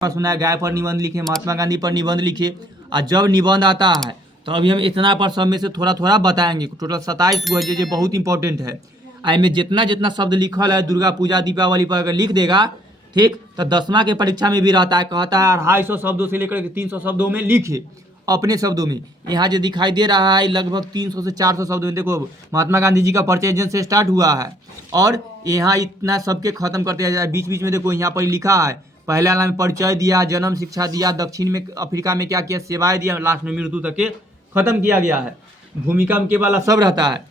सुना है गाय पर निबंध लिखे, महात्मा गांधी पर निबंध लिखे। और जब निबंध आता है तो अभी हम इतना पर सब में से थोड़ा थोड़ा बताएंगे। टोटल 27 गो है जो बहुत इंपॉर्टेंट है। में जितना जितना शब्द लिखल है दुर्गा पूजा दीपावली पर अगर लिख देगा ठीक, तो 10वां के परीक्षा में भी रहता है, कहता है 250 शब्दों से लेकर 300 शब्दों में लिखे अपने शब्दों में। यहाँ जो दिखाई दे रहा है लगभग 300 से 400 शब्दों में। देखो महात्मा गांधी जी का परिचय जन से स्टार्ट हुआ है और यहाँ इतना सबके खत्म करते जाए। बीच बीच में देखो यहाँ पर लिखा है पहले वाला में परिचय दिया, जन्म शिक्षा दिया, दक्षिण में अफ्रीका में क्या किया, सेवाएं दिया, लास्ट में मृत्यु तक के खत्म किया गया है। भूमिका के वाला सब रहता है।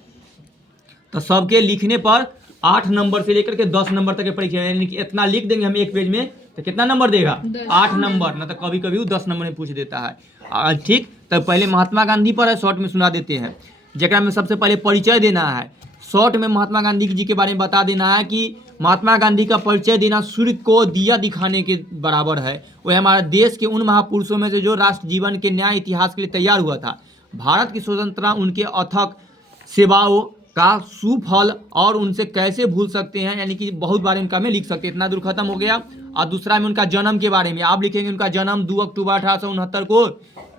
तो सबके लिखने पर 8 नंबर से लेकर के 10 नंबर तक के परीक्षा, यानी कि इतना लिख देंगे हम एक पेज में तो कितना नंबर देगा 8 नंबर, ना तो कभी कभी वो 10 नंबर में पूछ देता है। ठीक, तो पहले महात्मा गांधी पर है, शॉर्ट में सुना देते हैं। जगह में सबसे पहले परिचय देना है, शॉर्ट में महात्मा गांधी जी के बारे में बता देना है कि महात्मा गांधी का परिचय देना सूर्य को दिया दिखाने के बराबर है। वह हमारे देश के उन महापुरुषों में से जो राष्ट्र जीवन के न्याय इतिहास के लिए तैयार हुआ था। भारत की स्वतंत्रता उनके अथक सेवाओं का सुफल और उनसे कैसे भूल सकते हैं, यानी कि बहुत बारे में में लिख सकते हैं। इतना दूर खत्म हो गया। और दूसरा में उनका जन्म के बारे में आप लिखेंगे। उनका जन्म 2 अक्टूबर 1869 को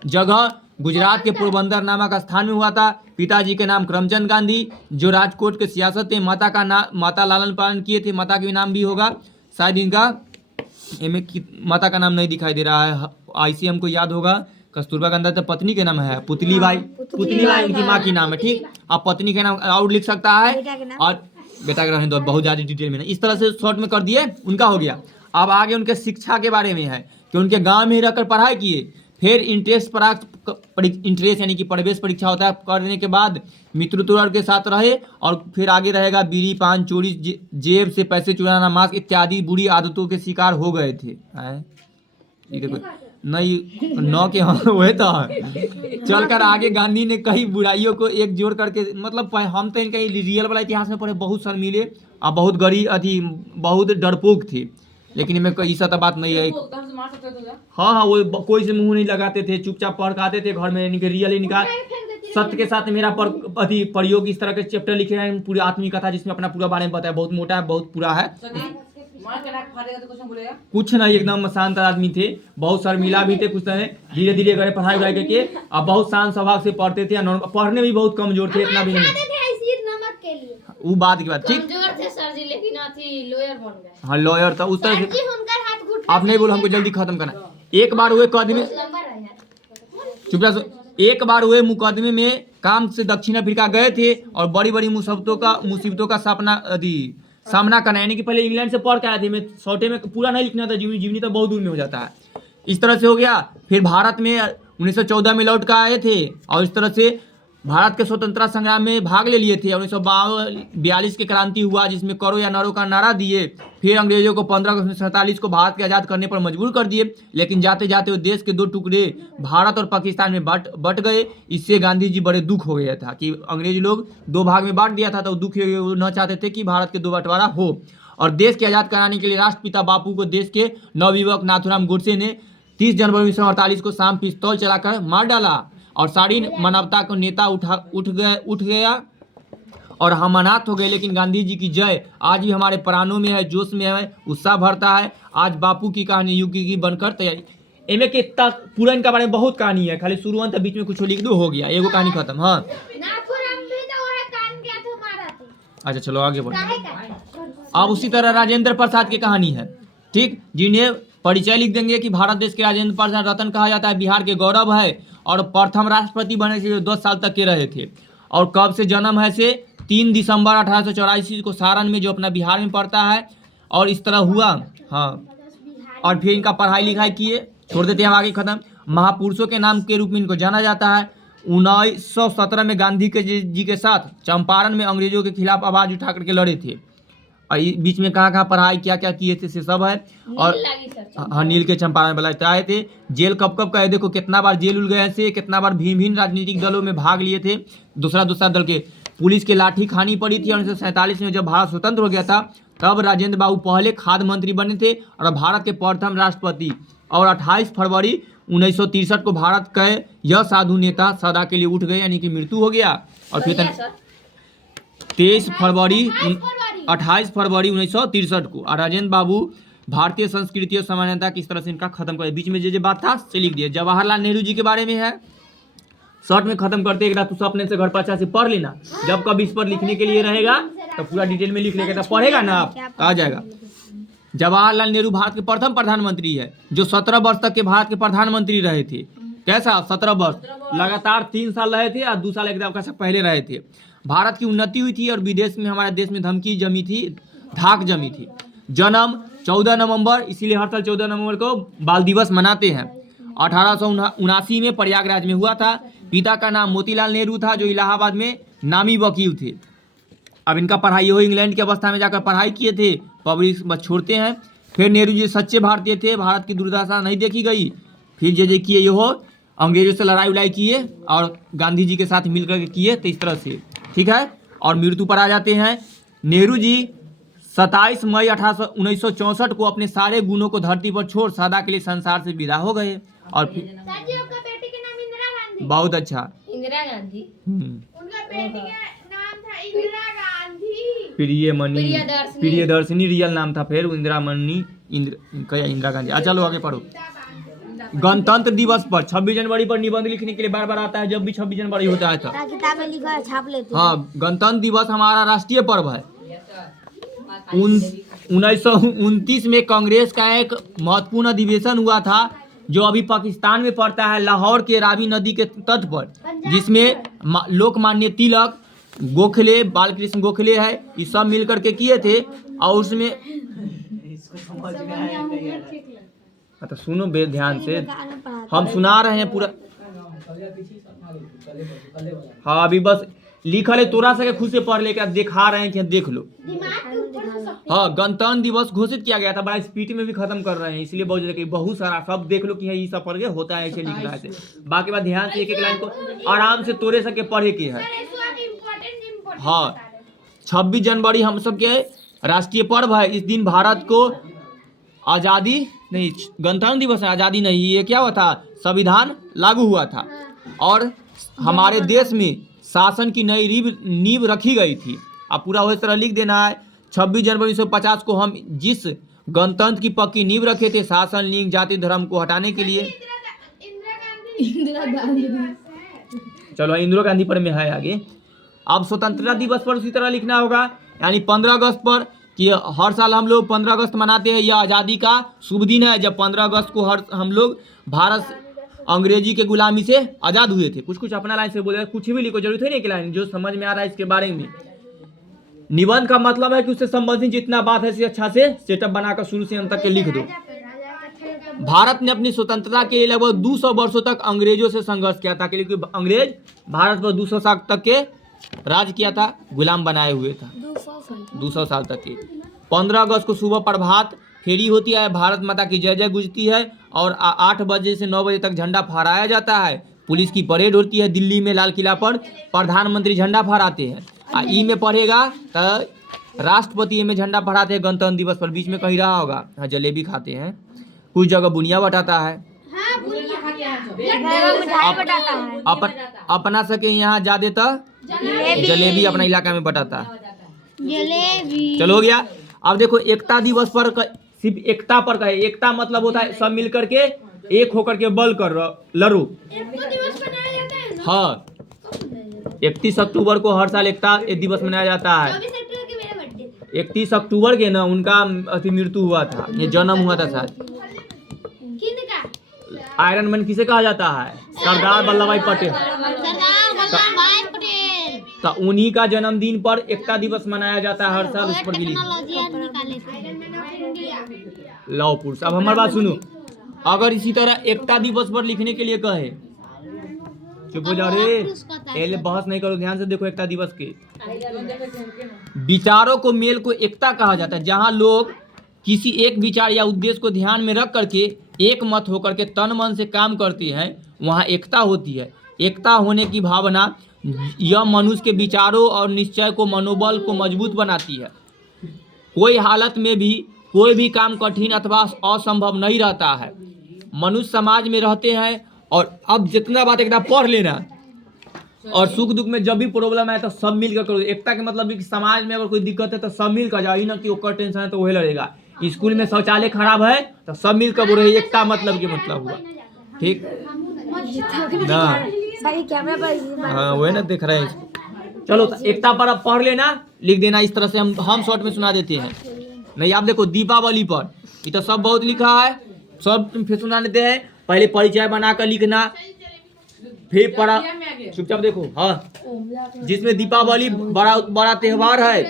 जगह गुजरात के पोरबंदर नामक स्थान में हुआ था। पिताजी के नाम करमचंद गांधी जो राजकोट के सियासत थे। माता का नाम माता लालन पालन किए थे, माता का भी नाम भी होगा शायद इनका इनमें माता का नाम नहीं दिखाई दे रहा है। आईसी हमको याद होगा कस्तूरबा गांधी तो पत्नी के नाम है पुतली बाई इनकी माँ की नाम है। ठीक, आप पत्नी के नाम और लिख सकता है और बेटा के रहने दो, बहुत ज्यादा डिटेल में नहीं। इस तरह से शॉर्ट में कर दिए, उनका हो गया। अब आगे उनके शिक्षा के बारे में है कि उनके गांव में ही रहकर पढ़ाई किए, फिर इंट्रेंस यानी कि प्रवेश परीक्षा होता है, करने के बाद मित्रतुर के साथ रहे और फिर आगे रहेगा बीड़ी पान चोरी जेब से पैसे चुराना मास्क इत्यादि बुरी आदतों के शिकार हो गए थे। ये देखो नहीं नौ के हुए तो चलकर आगे गांधी ने कई बुराइयों को एक जोड़ करके, मतलब हम तो इनका रियल वाला इतिहास में पढ़े बहुत साल मिले और बहुत गरीब अथी बहुत डरपोक थे, लेकिन इनमें कोई ऐसा तो बात नहीं है। हाँ, वो कोई से मुंह नहीं लगाते थे, चुपचाप पढ़ के आते थे घर में। इनके रियल इनका सत्य के साथ मेरा प्रयोग इस तरह के चैप्टर लिखे हैं, पूरी आत्मकथा जिसमें अपना पूरा बारे में बताया। बहुत मोटा है, बहुत पूरा है। कुछ नहीं, एकदम शांत आदमी थे, बहुत शर्मिला भी थे, कुछ धीरे धीरे करे पढ़ाई वढ़ाई करके और बहुत शांत स्वभाव से पढ़ते थे। पढ़ने में भी बहुत कमजोर थे, इतना भी नहीं, वो बात की बात। ठीक, हाँ लॉयर था उस तरह से। आप नहीं बोलो, हमको जल्दी खत्म करना। एक बार हुए मुकदमे, एक बार हुए मुकदमे में काम से दक्षिण अफ्रीका गए थे और बड़ी बड़ी मुसीबतों का सामना करना, यानी कि पहले इंग्लैंड से पढ़ के आए थे। मैं शॉर्टे में पूरा नहीं लिखना था, जीवनी तो बहुत दूर में हो जाता है। इस तरह से हो गया। फिर भारत में 1914 में लौट कर आए थे और इस तरह से भारत के स्वतंत्रता संग्राम में भाग ले लिए थे। 1942 की क्रांति हुआ जिसमें करो या नरो का नारा दिए। फिर अंग्रेजों को 15 अगस्त 1947 को भारत के आज़ाद करने पर मजबूर कर दिए, लेकिन जाते जाते वो देश के 2 टुकड़े भारत और पाकिस्तान में बट गए। इससे गांधी जी बड़े दुख हो गया था कि अंग्रेज लोग 2 भाग में बांट दिया था, तो दुख वो न चाहते थे कि भारत के 2 बंटवारा हो। और देश के आज़ाद कराने के लिए राष्ट्रपिता बापू को देश के नवयुवक नाथूराम गोडसे ने 30 जनवरी 1948 को शाम पिस्तौल चलाकर मार डाला और सारी मानवता को नेता उठ गया और हम अनाथ हो गए। लेकिन गांधी जी की जय आज भी हमारे प्राणों में है, जोश में है, उत्साह भरता है। आज बापू की कहानी युग की बनकर तैयारी। इनमें कितना पूरा इनका बारे में बहुत कहानी है, खाली शुरू अंत बीच में कुछ लिख दो, हो गया एगो कहानी खत्म। हाँ अच्छा चलो आगे बढ़ो। अब उसी तरह राजेंद्र प्रसाद की कहानी है। ठीक, जिन्हें परिचय लिख देंगे कि भारत देश के राजेंद्र प्रसाद रतन कहा जाता है, बिहार के गौरव है और प्रथम राष्ट्रपति बने थे जो 10 साल तक के रहे थे। और कब से जन्म है से 3 दिसंबर 1884 को सारण में, जो अपना बिहार में पड़ता है। और इस तरह हुआ। हाँ, और फिर इनका पढ़ाई लिखाई किए, छोड़ देते हैं आगे खत्म। महापुरुषों के नाम के रूप में इनको जाना जाता है। 1917 में गांधी जी के साथ चंपारण में अंग्रेजों के खिलाफ आवाज उठा करके लड़े थे। और बीच में कहाँ पढ़ाई क्या क्या किए थे से सब है। और हाँ, नील के चंपारण बताए थे। जेल कब का है, देखो कितना बार जेल उल गए से, कितना बार भिन्न राजनीतिक दलों में भाग लिए थे। दूसरा दल के पुलिस के लाठी खानी पड़ी थी। 1947 में जब भारत स्वतंत्र हो गया था तब राजेंद्र बाबू पहले खाद्य मंत्री बने थे और भारत के प्रथम राष्ट्रपति। और 28 फरवरी 1963 को भारत के यह साधु नेता सदा के लिए उठ गए, यानी कि मृत्यु हो गया। और फिर 28 फरवरी 1963 को राजेंद्र बाबू भारतीय संस्कृति और सामान्यता किस तरह से इनका खत्म करे। बीच में जो बात था से लिख दिया। जवाहरलाल नेहरू जी के बारे में है, शॉर्ट में खत्म करते एक तू अपने से घर पर अच्छा से पढ़ लेना, जब कभी इस पर लिखने के लिए रहेगा तो पूरा डिटेल में लिख लेगा, तो पढ़ेगा ना आप आ जाएगा। जवाहरलाल नेहरू भारत के प्रथम प्रधानमंत्री है जो 17 वर्ष तक के भारत के प्रधानमंत्री रहे थे। कैसा 17 वर्ष लगातार 3 साल रहे थे और 2 साल एकदम कैसा पहले रहे थे। भारत की उन्नति हुई थी और विदेश में हमारे देश में धमकी जमी थी, धाक जमी थी। जन्म 14 नवंबर, इसीलिए हर साल 14 नवंबर को बाल दिवस मनाते हैं। 1879 में प्रयागराज में हुआ था। पिता का नाम मोतीलाल नेहरू था जो इलाहाबाद में नामी वकील थे। अब इनका पढ़ाई हो इंग्लैंड की अवस्था में जाकर पढ़ाई किए थे, पब्लिक बस छोड़ते हैं। फिर नेहरू जी सच्चे भारतीय थे, भारत की दुर्दशा नहीं देखी गई। फिर जे किए ये हो अंग्रेजों से लड़ाई उड़ाई किए और गांधी जी के साथ मिलकर के किए, तो इस तरह से ठीक है। और मृत्यु पर आ जाते हैं। नेहरू जी 27 मई 1964 को अपने सारे गुणों को धरती पर छोड़ सदा के लिए संसार से विदा हो गए। और फिर बहुत अच्छा इंदिरा गांधी, उनका बेटी का नाम था इंदिरा गांधी। प्रियदर्शनी रियल नाम था। फिर इंदिरा गांधी। चलो आगे पढ़ो। गणतंत्र दिवस पर 26 जनवरी पर निबंध लिखने के लिए बार बार आता है, जब भी 26 जनवरी होता है तो किताब में लिखा है, छाप लेते हैं। हाँ, गणतंत्र दिवस हमारा राष्ट्रीय पर्व है। 1929 में कांग्रेस का एक महत्वपूर्ण अधिवेशन हुआ था जो अभी पाकिस्तान में पड़ता है, लाहौर के रावी नदी के तट पर, जिसमें लोकमान्य तिलक, गोखले, बालकृष्ण गोखले है, ये सब मिलकर के किए थे। और उसमें तो सुनो बे ध्यान से, हम सुना रहे हैं पूरा। हाँ अभी बस लिखल है, तोरा सके खुद से पढ़ लेकर दिखा रहे हैं कि देख लो। हाँ, गणतंत्र दिवस घोषित किया गया था। बड़ा स्पीड में भी खत्म कर रहे हैं, इसलिए बहुत सारा सब देख लो कि ये सब पढ़ के होता है, ऐसे लिख रहा है। बाकी बात ध्यान से एक एक लाइन को आराम से तोड़े सके पढ़े के है। हाँ, 26 जनवरी हम सब के राष्ट्रीय पर्व है। इस दिन भारत को आज़ादी नहीं, गणतंत्र दिवस है, आज़ादी नहीं, ये क्या हुआ था, संविधान लागू हुआ था और हमारे देश में शासन की नई नींव रखी गई थी। अब पूरा उस तरह लिख देना है। 26 जनवरी 1950 को हम जिस गणतंत्र की पक्की नींव रखे थे, शासन, लिंग, जाति, धर्म को हटाने के लिए। चलो इंदिरा गांधी पर में है आगे। अब स्वतंत्रता दिवस पर उसी तरह लिखना होगा, यानी 15 अगस्त पर, कि हर साल हम लोग 15 अगस्त मनाते हैं। यह आज़ादी का शुभ दिन है जब 15 अगस्त को हम लोग भारत अंग्रेजी के गुलामी से आज़ाद हुए थे। कुछ अपना लाइन से बोले, कुछ भी लिखो, जरूरत है नहीं कि लाइन जो समझ में आ रहा है इसके बारे में। निबंध का मतलब है कि उससे संबंधित जितना बात है अच्छा से सेटअप बनाकर शुरू से अंत तक के लिख दो। भारत ने अपनी स्वतंत्रता के लिए लगभग 200 वर्षों तक अंग्रेजों से संघर्ष किया था, क्योंकि अंग्रेज भारत पर 200 साल तक के राज किया था, गुलाम बनाए हुए था 200 साल तक के। 15 अगस्त को सुबह प्रभात फेरी होती है, भारत माता की जय जय गुजती है और 8 बजे से 9 बजे तक झंडा फहराया जाता है। पुलिस की परेड होती है दिल्ली में, लाल किला पर प्रधानमंत्री झंडा फहराते हैं। ई में पढ़ेगा तो राष्ट्रपति में झंडा फहराते हैं गणतंत्र दिवस पर। बीच में कहीं रहा होगा, हाँ जलेबी खाते हैं, कुछ जगह बुनिया बटाता है। अपना सके यहाँ ज्यादातर जलेबी अपना इलाका में बटाता है। चलो हो गया। अब देखो एकता दिवस पर सिर्फ एकता पर कहे, एकता मतलब होता है सब मिलकर के एक होकर के बल कर लड़ो। हाँ, 31 अक्टूबर को हर साल एकता दिवस मनाया जाता है। 31 अक्टूबर के ना उनका मृत्यु हुआ था, ये जन्म हुआ था शायद। आयरन मैन किसे कहा जाता है? सरदार वल्लभ भाई पटेल। तो उन्हीं का जन्मदिन पर एकता दिवस मनाया जाता है हर साल, उस पर भी लव पुरुष। अब हमारी बात सुनो, अगर इसी तरह एकता दिवस पर लिखने के लिए कहे, चुप हो जाओ रे, बहस नहीं करो, ध्यान से देखो। एकता दिवस के विचारों को मेल को एकता कहा जाता है, जहां लोग किसी एक विचार या उद्देश्य को ध्यान में रख करके एक मत होकर के तन मन से काम करते हैं, वहाँ एकता होती है। एकता होने की भावना यह मनुष्य के विचारों और निश्चय को, मनोबल को मजबूत बनाती है। कोई हालत में भी कोई भी काम कठिन अथवा असंभव नहीं रहता है। मनुष्य समाज में रहते हैं, और अब जितना बात एकदम पढ़ लेना, और सुख दुख में जब भी प्रॉब्लम आए तो सब मिलकर करो। एकता के मतलब भी कि समाज में अगर कोई दिक्कत है तो सब मिलकर जाओ, ही ना कि ओकर टेंशन है तो वही लड़ेगा। स्कूल में शौचालय खराब है तो सब मिलकर बोल रहे एकता मतलब के मतलब हुआ। ठीक ना, सही कैमरा पर हाँ वो है ना, देख रहे हैं। चलो तो एकता पर अब पढ़ लेना, लिख देना इस तरह से, हम शॉर्ट में सुना देते हैं। नहीं आप देखो दीपावली पर ये तो सब बहुत लिखा है, सब तुम फिर सुना देते हैं। पहले परिचय बनाकर लिखना, फिर पढ़ा चुपचाप देखो। हाँ, जिसमें दीपावली बड़ा बड़ा त्योहार है,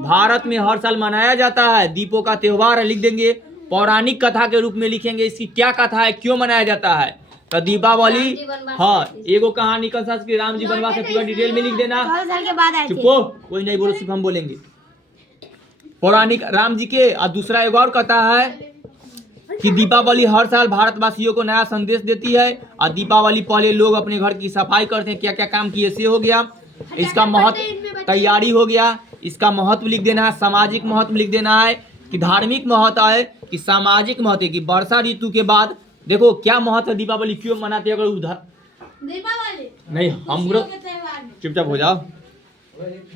भारत में हर साल मनाया जाता है, दीपों का त्योहार है, लिख देंगे। पौराणिक कथा के रूप में लिखेंगे, इसकी क्या कथा है, क्यों मनाया जाता है। तो दीपावली, हाँ एगो कहानी का संस्कृत राम जी वनवास से पूरा डिटेल में लिख देना। 12 साल के बाद आए थे। चुपो, कोई नहीं बोलो, सिर्फ हम बोलेंगे। पौराणिक राम जी के, और दूसरा एक और कथा है कि दीपावली हर साल भारतवासियों को नया संदेश देती है। और दीपावली पहले लोग अपने घर की सफाई करते हैं, क्या क्या काम किए से हो गया। इसका महत्व, तैयारी हो गया, इसका महत्व लिख देना है। सामाजिक महत्व लिख देना है कि धार्मिक महत्व है कि सामाजिक महत्व है कि वर्षा ऋतु के बाद देखो क्या महत्व है, दीपावली क्यों मनाते हैं। अगर उधर दीपावली नहीं हम के त्योहार में। चुपचाप हो जाओ।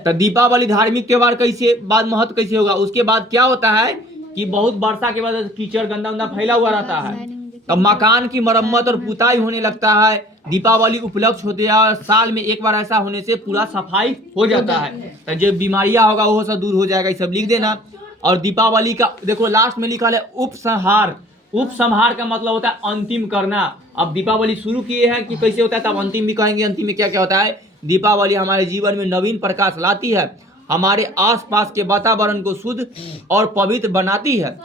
तो दीपावली धार्मिक त्योहार कैसे बाद महत्व कैसे होगा। उसके बाद क्या होता है कि बहुत वर्षा के बाद कीचड़ गंदा उंदा फैला हुआ रहता है, तब मकान की मरम्मत और पुताई होने लगता है। दीपावली उपलक्ष्य होते हैं और साल में एक बार ऐसा होने से पूरा सफाई हो जाता है, तो जो बीमारियां होगा वो सब दूर हो जाएगा, ये सब लिख देना। और दीपावली का देखो लास्ट में लिखा है उपसंहार। उपसंहार का मतलब होता है अंतिम करना। अब दीपावली शुरू किए हैं कि कैसे होता है, तब अंतिम भी कहेंगे। अंतिम में क्या क्या होता है, दीपावली हमारे जीवन में नवीन प्रकाश लाती है, हमारे आसपास के वातावरण को शुद्ध और पवित्र बनाती है,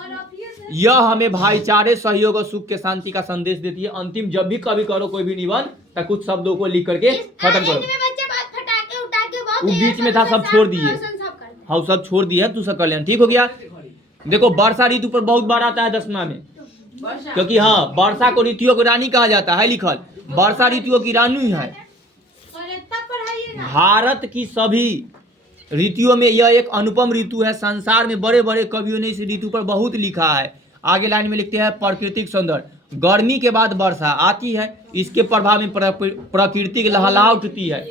यह हमें भाईचारे, सहयोग और सुख के शांति का संदेश देती है। अंतिम जब भी कभी करो कोई भी निबंध, तो कुछ शब्दों को लिख करके खत्म करो। बच्चे बात फटाके उटाके बहुत वो बीच में था सब छोड़ दिए, हाँ सब छोड़ दिए, तू सब कर लेना। ठीक हो गया। देखो वर्षा ऋतु पर बहुत बार आता है 10वां में, क्योंकि हाँ वर्षा को ऋतुओं की रानी कहा जाता है, लिखल वर्षा ऋतुओं की रानी है। भारत की सभी ऋतुओं में यह एक अनुपम ऋतु है। संसार में बड़े बड़े कवियों ने इस ऋतु पर बहुत लिखा है। आगे लाइन में लिखते हैं प्राकृतिक सौंदर्य। गर्मी के बाद वर्षा आती है, इसके प्रभाव में प्रकृति की लहलहा उठती है।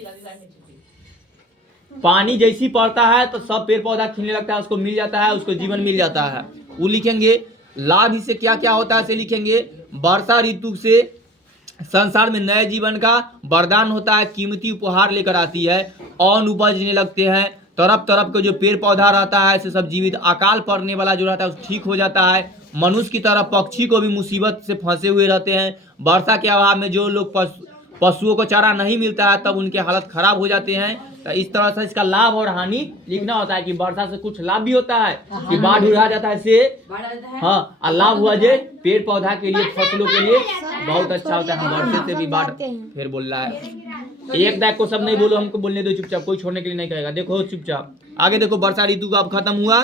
पानी जैसी पड़ता है तो सब पेड़ पौधा खिलने लगता है, उसको मिल जाता है, उसको जीवन मिल जाता है। वो लिखेंगे लाभ इससे क्या क्या होता है, से लिखेंगे वर्षा ऋतु से संसार में नए जीवन का वरदान होता है, कीमती उपहार लेकर आती है, अन्न उपजने लगते हैं, तरफ तरफ के जो पेड़ पौधा रहता है से सब जीवित, अकाल पड़ने वाला जो रहता है वो ठीक हो जाता है। मनुष्य की तरह पक्षी को भी मुसीबत से फंसे हुए रहते हैं। वर्षा के अभाव में जो लोग पशुओं को चारा नहीं मिलता है तब उनके हालत खराब हो जाते हैं। तो इस तरह से इसका लाभ और हानि लिखना होता है कि वर्षा से कुछ लाभ भी होता है कि बाढ़ उड़ा जाता है से, हाँ, और लाभ हुआ जो पेड़ पौधा के लिए, फसलों के लिए बहुत अच्छा होता है। वर्षे से भी बाढ़ फिर बोल रहा है। एक बैग को सब नहीं बोलो, हमको बोलने दो चुपचाप, कोई छोड़ने के लिए नहीं कहेगा। देखो चुपचाप आगे देखो, वर्षा ऋतु का अब खत्म हुआ,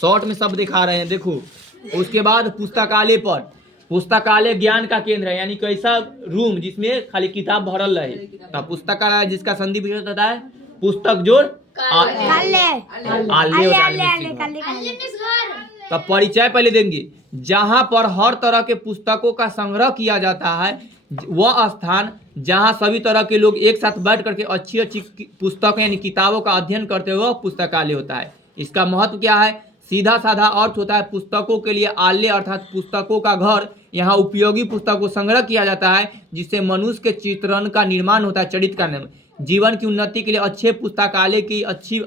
शॉर्ट में सब दिखा रहे हैं देखो। उसके बाद पुस्तकालय पर, पुस्तकालय ज्ञान का केंद्र है, यानी कैसा रूम जिसमें खाली किताब भरल रहे। तो पुस्तकालय जिसका संधि विशेष होता है पुस्तक जोड़ तब परिचय पहले देंगे। जहां पर हर तरह के पुस्तकों का संग्रह किया जाता है, वह स्थान जहां सभी तरह के लोग एक साथ बैठ करके अच्छी अच्छी पुस्तकें यानी किताबों का अध्ययन करते हुए पुस्तकालय होता है। इसका महत्व क्या है, सीधा साधा अर्थ होता है पुस्तकों के लिए आलय अर्थात पुस्तकों का घर। यहाँ उपयोगी पुस्तकों को संग्रह किया जाता है जिससे मनुष्य के चित्रण का निर्माण होता है, चरित्र का निर्माण। जीवन की उन्नति के लिए अच्छे पुस्तकालय की, अच्छी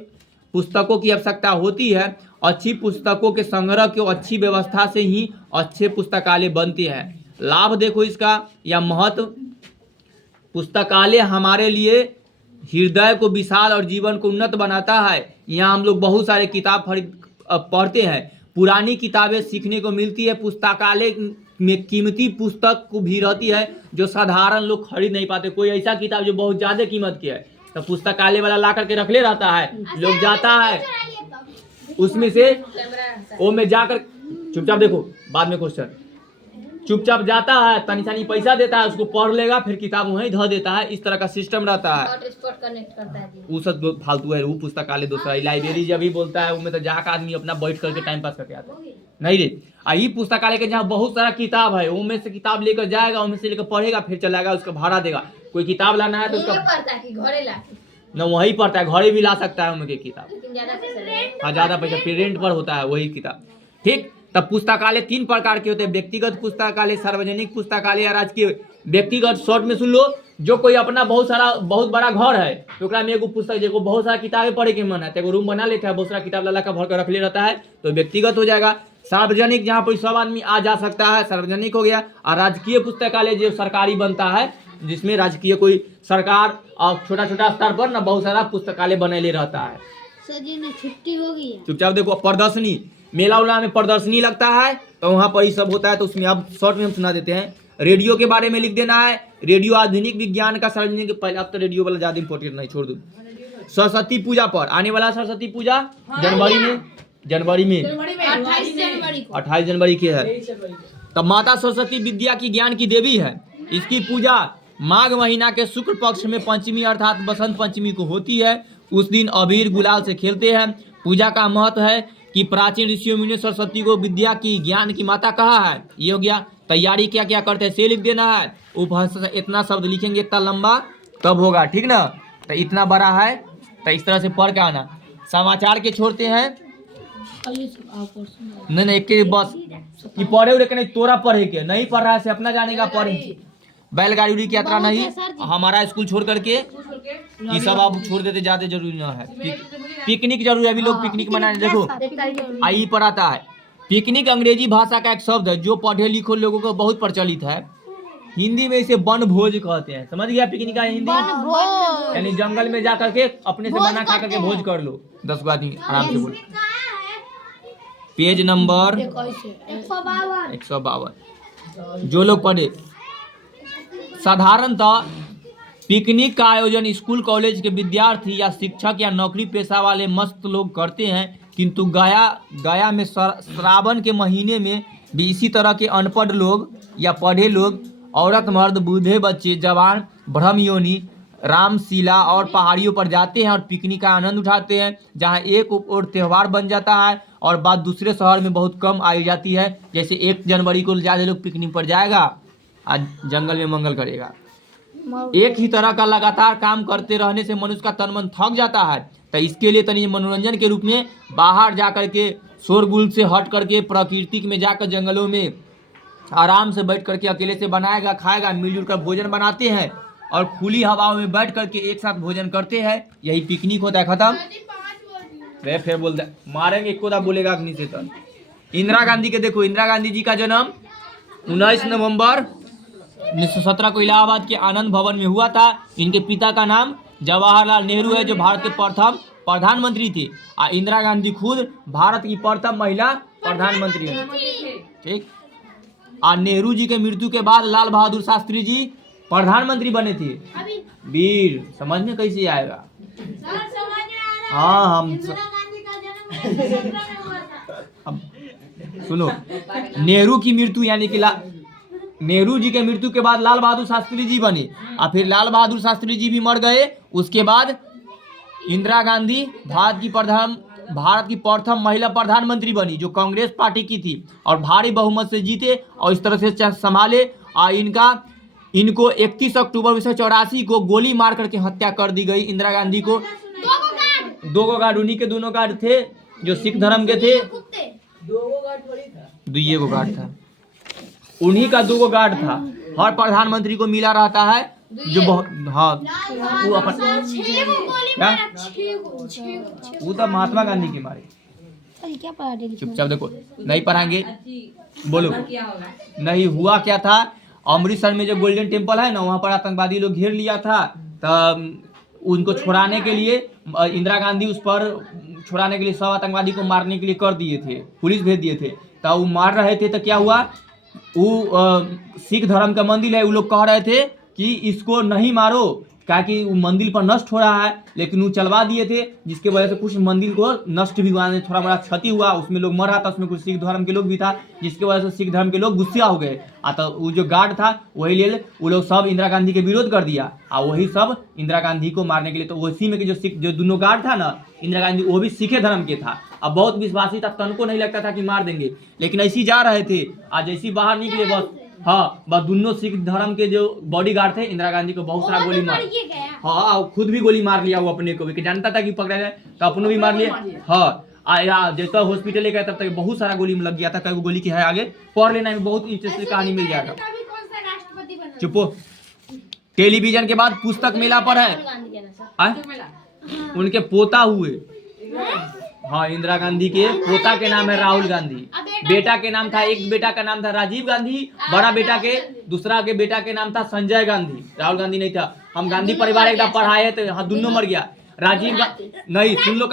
पुस्तकों की आवश्यकता होती है। अच्छी पुस्तकों के संग्रह की अच्छी व्यवस्था से ही अच्छे पुस्तकालय बनते हैं। लाभ देखो इसका या महत्व, पुस्तकालय हमारे लिए हृदय को विशाल और जीवन को उन्नत बनाता है। यहाँ हम लोग बहुत सारे किताब पढ़ते हैं, पुरानी किताबें सीखने को मिलती है। पुस्तकालय में कीमती पुस्तक को भी रहती है जो साधारण लोग खरीद नहीं पाते। कोई ऐसा किताब जो बहुत ज़्यादा कीमत की है तो पुस्तकालय वाला ला करके रख ले रहता है, लोग जाता है उसमें से वो में जाकर चुपचाप देखो, बाद में क्वेश्चन, चुपचाप जाता है, तनी सानी पैसा देता है, उसको पढ़ लेगा, फिर किताब वहीं धर देता है। इस तरह का सिस्टम रहता है। वो सब फालतू है। वो पुस्तकालय दूसरा, लाइब्रेरी जब भी बोलता है उनमें तो जाकर आदमी अपना बैठ करके टाइम पास करके आता है नहीं रे। आई पुस्तकालय के जहाँ बहुत सारा किताब है, उनमें से किताब लेकर जाएगा, उनमें से लेकर पढ़ेगा, फिर चलाएगा, उसका भाड़ा देगा। कोई किताब लाना है तो उसका न वही पढ़ता है, घरे भी ला सकता है उनके किताब, हाँ ज़्यादा पैसा, फिर रेंट पर होता है वही किताब। ठीक, तब पुस्तकालय 3 प्रकार के होते हैं, व्यक्तिगत पुस्तकालय, सार्वजनिक पुस्तकालय और राजकीय। व्यक्तिगत शॉर्ट में सुन लो, जो कोई अपना बहुत बड़ा घर है तो ओकरा में एगो पुस्तक देखो बहुत सारा किताबें पढ़े के मन है तो एगो रूम बना लेता है, बहुत सारा किताब ला का भर कर रख ले रहता है तो व्यक्तिगत हो जाएगा। सार्वजनिक जहाँ पर सब आदमी आ जा सकता है, सार्वजनिक हो गया। और राजकीय पुस्तकालय जो सरकारी बनता है, जिसमें राजकीय कोई सरकार और छोटा छोटा स्तर पर ना बहुत सारा पुस्तकालय बनेले रहता है। सर जी ने छुट्टी हो गई है। चुपचाप देखो, प्रदर्शनी, मेला उला में प्रदर्शनी लगता है तो वहाँ पर ये सब होता है, तो उसमें अब शॉर्ट में हम सुना देते हैं। रेडियो के बारे में लिख देना है, रेडियो आधुनिक विज्ञान का सार्वजनिक, पहले अब तो रेडियो वाला ज्यादा इंपॉर्टेंट नहीं, छोड़ दो। सरस्वती पूजा पर आने वाला सरस्वती पूजा जनवरी में 28 जनवरी की है। तब माता सरस्वती विद्या की, ज्ञान की देवी है। इसकी पूजा माघ महीना के शुक्ल पक्ष में पंचमी अर्थात बसंत पंचमी को होती है। उस दिन अबीर गुलाल से खेलते हैं। पूजा का महत्व है कि प्राचीन ऋषियों मुनियों ने सरस्वती को विद्या की, ज्ञान की माता कहा है। ये हो गया। तैयारी क्या क्या करते हैं से लिख देना है। उपभाषा इतना शब्द लिखेंगे इतना लंबा तब होगा, ठीक ना। तो इतना बड़ा है तो इस तरह से पढ़ के आना। समाचार के छोड़ते हैं, नहीं एक के बस कि पढ़े उड़े के नहीं, तोरा पढ़े के नहीं पढ़ रहा है से अपना जाने का पढ़े। बैलगाड़ी उड़ी की यात्रा नहीं, हमारा स्कूल छोड़ करके ये सब आप छोड़ देते, ज्यादा जरूरी ना है। पिकनिक जरूरी है, अभी लोग पिकनिक मनाने, देखो आई पर आता है। पिकनिक अंग्रेजी भाषा का एक शब्द है जो पढ़े लिखे लोगों को बहुत प्रचलित है। हिंदी में इसे वन भोज कहते हैं। समझ गया पिकनिक का हिंदी? यानी जंगल में जा करके अपने से बना खा करके भोज कर लो, 10 आदमी आराम से बोलो। Page number 152। जो लोग पढ़े, साधारणतः पिकनिक का आयोजन स्कूल कॉलेज के विद्यार्थी या शिक्षक या नौकरी पेशा वाले मस्त लोग करते हैं, किंतु गया में श्रावण के महीने में भी इसी तरह के अनपढ़ लोग या पढ़े लोग, औरत मर्द, बूढ़े बच्चे, जवान, ब्रह्मयोनी, रामशिला और पहाड़ियों पर जाते हैं और पिकनिक का आनंद उठाते हैं, जहां एक और त्यौहार बन जाता है और बात दूसरे शहर में बहुत कम आई जाती है। जैसे 1 जनवरी को ज़्यादा लोग पिकनिक पर जाएगा, आज जंगल में मंगल करेगा। एक ही तरह का लगातार काम करते रहने से मनुष्य का तन मन थक जाता है, तो इसके लिए तनी मनोरंजन के रूप में बाहर जा करके शोरगुल से हट करके प्रकृति में जाकर जंगलों में आराम से बैठ करके अकेले से बनाएगा, खाएगा, मिलजुल कर भोजन बनाते हैं और खुली हवाओं में बैठ करके एक साथ भोजन करते हैं। यही पिकनिक होता है। खत्म। वे फिर बोलता मारेंगे, एक कोदा बोलेगा अग्नि से। तक इंदिरा गांधी के देखो, इंदिरा गांधी जी का जन्म 19 नवंबर 1917 को इलाहाबाद के आनंद भवन में हुआ था। इनके पिता का नाम जवाहरलाल नेहरू है, जो भारत के प्रथम प्रधानमंत्री थे। और इंदिरा गांधी खुद भारत की प्रथम महिला प्रधानमंत्री है, ठीक। और नेहरू जी के मृत्यु के बाद लाल बहादुर शास्त्री जी प्रधानमंत्री बने थे। वीर समझ में कैसे आएगा? हाँ हम अब सुनो, नेहरू की मृत्यु यानी कि नेहरू जी के मृत्यु के बाद लाल बहादुर शास्त्री जी बने और फिर लाल बहादुर शास्त्री जी भी मर गए। उसके बाद इंदिरा गांधी भारत की प्रथम महिला प्रधानमंत्री बनी, जो कांग्रेस पार्टी की थी और भारी बहुमत से जीते और इस तरह से संभाले। और इनको 31 अक्टूबर 1984 को गोली मार करके हत्या कर दी गई। इंदिरा गांधी को 2 गार्ड, उन्हीं के दोनों गार्ड थे जो सिख धर्म के थे। 2 गार्ड था, उन्हीं का 2 गार्ड था। हर प्रधानमंत्री को मिला रहता है जो बहुत, हाँ वो अपन वो तो महात्मा गांधी के मारे। चुपचाप देखो, नहीं पढ़ाएंगे, बोलो नहीं। हुआ क्या था, अमृतसर में जो गोल्डन टेम्पल है ना, वहाँ पर आतंकवादी लोग घेर लिया था। तब उनको छुड़ाने के लिए इंदिरा गांधी उस पर छुड़ाने के लिए सब आतंकवादी को मारने के लिए कर दिए थे, पुलिस भेज दिए थे। तब वो मार रहे थे तो क्या हुआ, वो सिख धर्म का मंदिर है, वो लोग कह रहे थे कि इसको नहीं मारो, क्योंकि वो मंदिर पर नष्ट हो रहा है, लेकिन वो चलवा दिए थे, जिसके वजह से कुछ मंदिर को नष्ट भी हुआ, थोड़ा बड़ा क्षति हुआ, उसमें लोग मर रहा था, उसमें कुछ सिख धर्म के लोग भी था, जिसके वजह से सिख धर्म के लोग गुस्सा हो गए। तो वो जो गार्ड था वही ले वो लोग सब इंदिरा गांधी के विरोध कर दिया और वही सब इंदिरा गांधी को मारने के लिए। तो उसी में जो दोनों गार्ड था ना, इंदिरा गांधी वो भी सिखे धर्म के था। अब बहुत विश्वासी था, तन को नहीं लगता था कि मार देंगे, लेकिन ऐसी जा रहे थे। आज ऐसी बाहर निकले बस, हाँ बस दोनों सिख धर्म के जो बॉडीगार्ड थे इंदिरा गांधी को बहुत सारा गोली मार, हाँ खुद भी गोली मार लिया वो अपने को भी, जानता था कि पकड़ा जाए तो अपनों भी मार लिया। हाँ आया जब तक हॉस्पिटल ले गए तब तक बहुत सारा गोली में लग गया था, कई गोली की है, आगे पढ़ लेना में बहुत इंटरेस्टिंग कहानी मिल जाएगा। कभी कौन सा राष्ट्रपति बना? चुपो। टेलीविजन के बाद पुस्तक मेला पर है, उनके पोता हुए, हाँ इंदिरा गांधी के पोता के नाम है राहुल गांधी, बेटा के नाम था, एक बेटा का नाम था राजीव गांधी, बड़ा बेटा के दूसरा के बेटा के नाम था संजय गांधी, राहुल गांधी नहीं था। हम गांधी परिवार एकदम पढ़ाए थे, हाँ दोनों मर गया। राजीव नहीं, सुन लो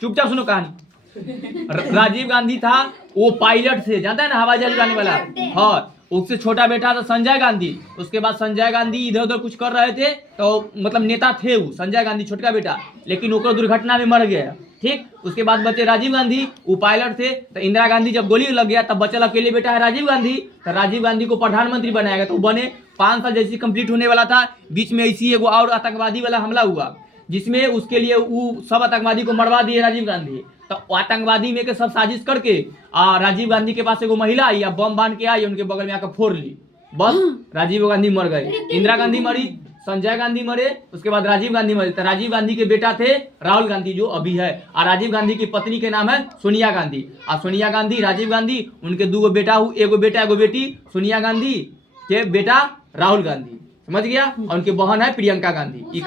चुपचाप सुनो कहानी। राजीव गांधी था वो पायलट से, जानता है ना, हवाई जहाज उड़ाने वाला, हाँ उससे छोटा बेटा था संजय गांधी। उसके बाद संजय गांधी इधर उधर कुछ कर रहे थे, तो मतलब नेता थे वो संजय गांधी छोटका बेटा, लेकिन वो दुर्घटना में मर गया। ठीक, उसके बाद बचे राजीव गांधी, वो पायलट थे। तो इंदिरा गांधी जब गोली लग गया तब बचल अकेले बेटा है राजीव गांधी, तो राजीव गांधी को प्रधानमंत्री बनाया गया। तो बने 5 साल जैसे कंप्लीट होने वाला था, बीच में ऐसी एगो और आतंकवादी वाला हमला हुआ, जिसमें उसके लिए वो सब आतंकवादी को मरवा दिए राजीव गांधी। तो आतंकवादी में के सब साजिश करके राजीव गांधी के पास एगो महिला आई, बम बांध के आई, उनके बगल में आकर फोड़ ली, बस राजीव गांधी मर गए। इंदिरा गांधी मरी, संजय गांधी मरे, उसके बाद राजीव गांधी मरे। तो राजीव गांधी के बेटा थे राहुल गांधी जो अभी है, और राजीव गांधी की पत्नी के नाम है सोनिया गांधी। और सोनिया गांधी, राजीव गांधी, उनके 2 बेटा, एगो बेटा एगो बेटी, सोनिया गांधी के बेटा राहुल गांधी, समझ गया। और उनकी बहन है प्रियंका गांधी।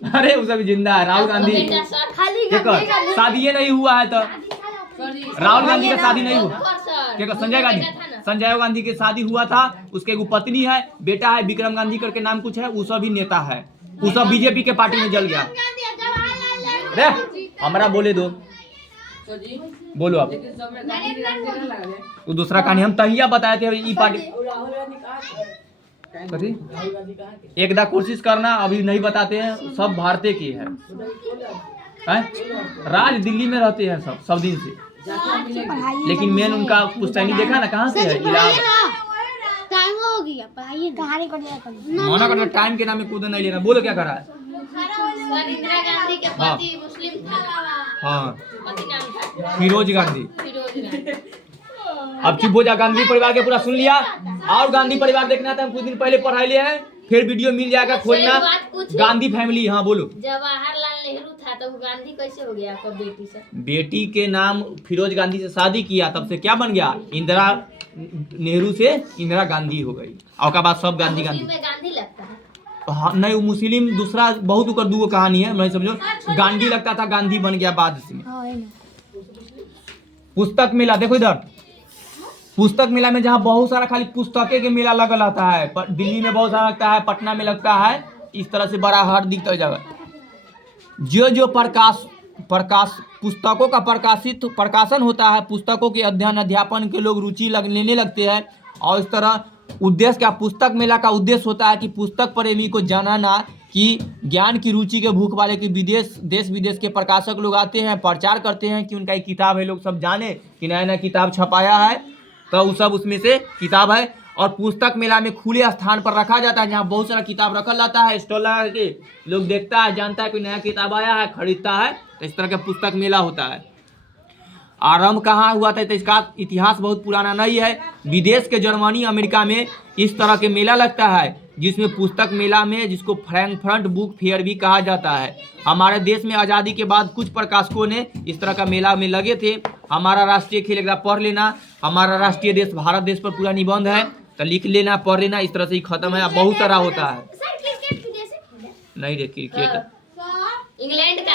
अरे वो सब जिंदा है। राहुल गांधी शादी नहीं हुआ है, तो राहुल गांधी का शादी नहीं हुआ, क्या संजय गांधी, संजय गांधी के शादी हुआ था, उसके एगो पत्नी है, बेटा है विक्रम गांधी करके नाम कुछ है, वो सब भी नेता है, वो सब बीजेपी के पार्टी में जल गया। रे हमारा बोले दो, बोलो आप। वो दूसरा कहानी हम तहिया बताए थे, ई पार्टी कथी एक दा कोशिश करना, अभी नहीं बताते हैं, सब भारतीय की है, राज दिल्ली में रहते हैं सब दिन से, लेकिन मेन उनका पुश्तैनी देखा ना कहाँ से है, टाइम हो गया, पढ़ाइए कहानी मना करना, टाइम के नाम में कूद नहीं लेना। बोलो क्या कर रहा है? इंदिरा गांधी के पति मुस्लिम था, हाँ पति नाम था फिरोज गांधी। फिरोज गांधी। अब चुप हो जा, गांधी परिवार के पूरा सुन लिया, और गांधी परिवार देखना था, हम कुछ दिन पहले पढ़ाई लिए हैं, फिर वीडियो मिल जाएगा खोजना, गांधी फैमिली। हाँ बोलो। जवाहरलाल नेहरू था तो वो गांधी कैसे हो गया आपका बेटी से? बेटी के नाम फिरोज गांधी से शादी किया, तब से क्या बन गया, इंदिरा नेहरू से इंदिरा गांधी हो गई, और उसके बाद सब गांधी गांधी में गांधी लगता है। हाँ नहीं, वो मुस्लिम दूसरा बहुत ऊपर 2 कहानी है, मैं समझो गांधी लगता था, गांधी बन गया बाद में। पुस्तक मेला देखो इधर, पुस्तक मेला में जहाँ बहुत सारा खाली पुस्तकें के मेला लगल रहता है, दिल्ली में बहुत सारा लगता है, पटना में लगता है, इस तरह से बड़ा हर दिखता जगह। जो प्रकाश पुस्तकों का प्रकाशन होता है, पुस्तकों के अध्ययन अध्यापन के लोग रुचि लेने लगते हैं, और इस तरह उद्देश्य क्या, पुस्तक मेला का उद्देश्य होता है कि पुस्तक प्रेमी को जानना कि ज्ञान की रुचि के भूख वाले कि देश विदेश के प्रकाशक लोग आते हैं, प्रचार करते हैं कि उनका एक किताब है, लोग सब जाने कि नया नया किताब छपाया है, तो वो सब उसमें से किताब है। और पुस्तक मेला में खुले स्थान पर रखा जाता है, जहाँ बहुत सारा किताब रखा जाता है, स्टॉल लगा के लोग देखता है, जानता है कोई नया किताब आया है, खरीदता है, तो इस तरह का पुस्तक मेला होता है। आरंभ कहाँ हुआ था, तो इसका इतिहास बहुत पुराना नहीं है, विदेश के जर्मनी अमेरिका में इस तरह के मेला लगता है, जिसमें पुस्तक मेला में, जिसको फ्रैंकफर्ट बुक फेयर भी कहा जाता है। हमारे देश में आज़ादी के बाद कुछ प्रकाशकों ने इस तरह का मेला में लगे थे। हमारा राष्ट्रीय खेल एक पढ़ लेना, हमारा राष्ट्रीय देश भारत देश पर पूरा निबंध है, तो लिख लेना, पढ़ लेना, इस तरह से ही खत्म है। बहुत सारा होता है, नहीं रे क्रिकेट इंग्लैंड का